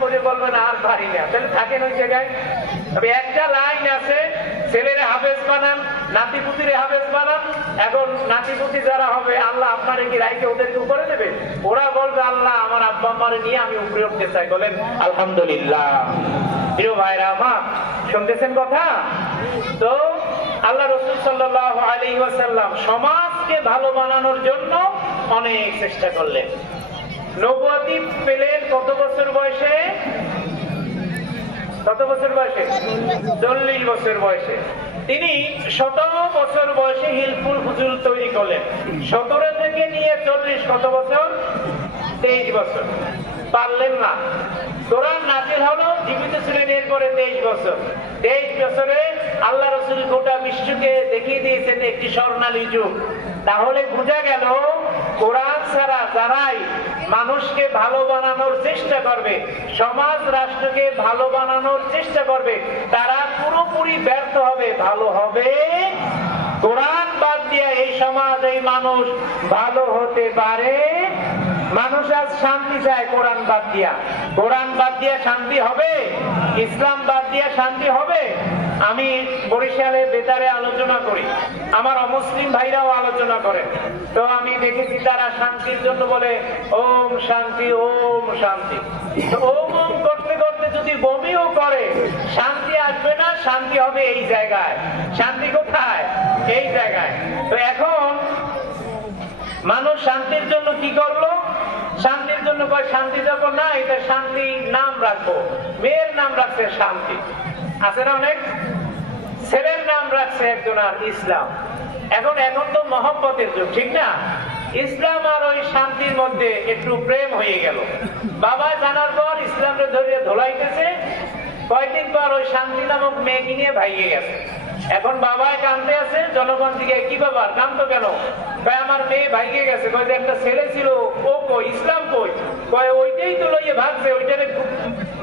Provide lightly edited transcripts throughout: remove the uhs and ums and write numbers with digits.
পড়ে বলবেন আর পারি না, তাহলে থাকেন ওই জায়গায়। তবে একটা লাইন আছে, ছেলেরে হাফেজ বানান, নাতিপুতিরে হাফেজ বানান। এখন নাতিপুতি যারা হবে, আল্লাহ আপনারে কি রাইকে ওদেরকে উপরে দেবে? ওরা বলবে আল্লাহ আমার আব্বা আম্মারে নিয়ে আমি উপরে উঠতে চাই। বলেন আলহামদুলিল্লাহ। প্রিয় ভাইরা আমার, শুনতেছেন কথা? তো আল্লাহ রাসূল সাল্লাল্লাহু আলাইহি ওয়াসাল্লাম সমাজকে ভালো বানানোর জন্য অনেক চেষ্টা করলেন। নবুয়তি পেলেন কত বছর বয়সে? কত বছর বয়সে? 40 বছর বয়সে। তিনি 17 বছর বয়সে হিলফুল ফুজুল তৈরি করলেন। 17 থেকে নিয়ে 40 কত বছর? 23 বছর। পারলেন না। কোরআন নাযিল হলো, জীবিত ছিলেন এরপরে 23 বছর। 23 বছরে আল্লাহ রাসূল গোটা বিশ্বকে দেখিয়ে দিয়েছেন একটি স্বর্ণালী যুগ। তাহলে বোঝা গেল কোরআন ছাড়া যারাই মানুষকে ভালো বানানোর চেষ্টা করবে, সমাজ রাষ্ট্রকে ভালো বানানোর চেষ্টা করবে, তারা পুরোপুরি ব্যর্থ হবে। ভালো হবে কোরআন বাদ দিয়ে এই সমাজ, এই মানুষ ভালো হতে পারে। মানুষ আজ শান্তি চায় কোরআন বাদ দিয়া। কোরআন বাদ দিয়া শান্তি হবে? ইসলাম বাদ দিয়া শান্তি হবে? আমি বরিশালে বেতারে আলোচনা করি, আমার অমুসলিম ভাইরাও আলোচনা করে। তো আমি দেখেছি তারা শান্তির জন্য বলে ওম শান্তি, ওম শান্তি। ওম ওম করতে করতে যদি বমিও করে, শান্তি আসবে না। শান্তি হবে এই জায়গায়। শান্তি কোথায়? এই জায়গায়। তো এখন মানুষ শান্তির জন্য কি করলো? শান্তির জন্য কয় শান্তি যখন না, এটা শান্তি নাম রাখবো। মেয়ের নাম রাখছে শান্তি, আছে না অনেক? ছেলের নাম রাখছে একজন আর ইসলাম। এখন তো মহব্বতের যুগ, ঠিক না? ইসলাম আর ওই শান্তির মধ্যে একটু প্রেম হয়ে গেল। বাবা জানার পর ইসলামকে ধরিয়ে ধোলাইতেছে, কয়েকদিন পর ওই শান্তি নামক মেয়েকে নিয়ে ভাইয়ে গেছে। এখন বাবায় কাঁদতে আছে, জনগণ দিকে কি ব্যাপার, কাঁদতো কেন? ভাই আমার মেয়ে ভাইয়ে গেছে। কয় যে একটা ছেলে ছিল, ও কই, ইসলাম কই? কয় ওইটাই তো লইয়ে ভাগছে, ওইটারে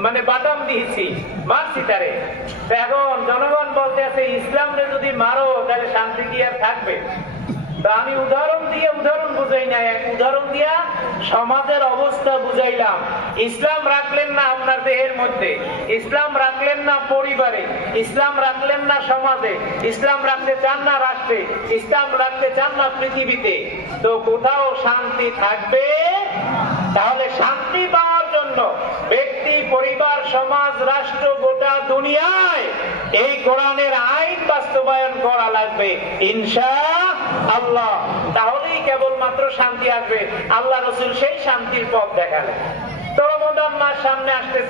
মানে বাদাম দিয়েছি, মারছি তারে। এখন জনগণ বলতে আছে ইসলামরে যদি মারো তাহলে শান্তি কি আর থাকবে? আমি উদাহরণ বুঝাই না, এক উদাহরণ দিয়া সমাজের অবস্থা বুঝাইলাম। ইসলাম রাখলেন না আপনার দেহের মধ্যে, ইসলাম রাখলেন না পরিবারে, ইসলাম রাখলেন না সমাজে, ইসলাম রাখতে চান না রাষ্ট্রে, ইসলাম রাখতে চান না পৃথিবীতে, তো কোথাও শান্তি থাকবে? তাহলে শান্তি পাওয়ার জন্য ব্যক্তি, পরিবার, সমাজ, রাষ্ট্র, গোটা দুনিয়ায় এই কোরআনের আইন বাস্তবায়ন করা লাগবে ইনশাআল্লাহ। তাহলেই কেবলমাত্র শান্তি আসবে। আল্লাহ রাসূল সেই শান্তির পথ দেখালেন। তো রমজান মাস সামনে আসতেছে।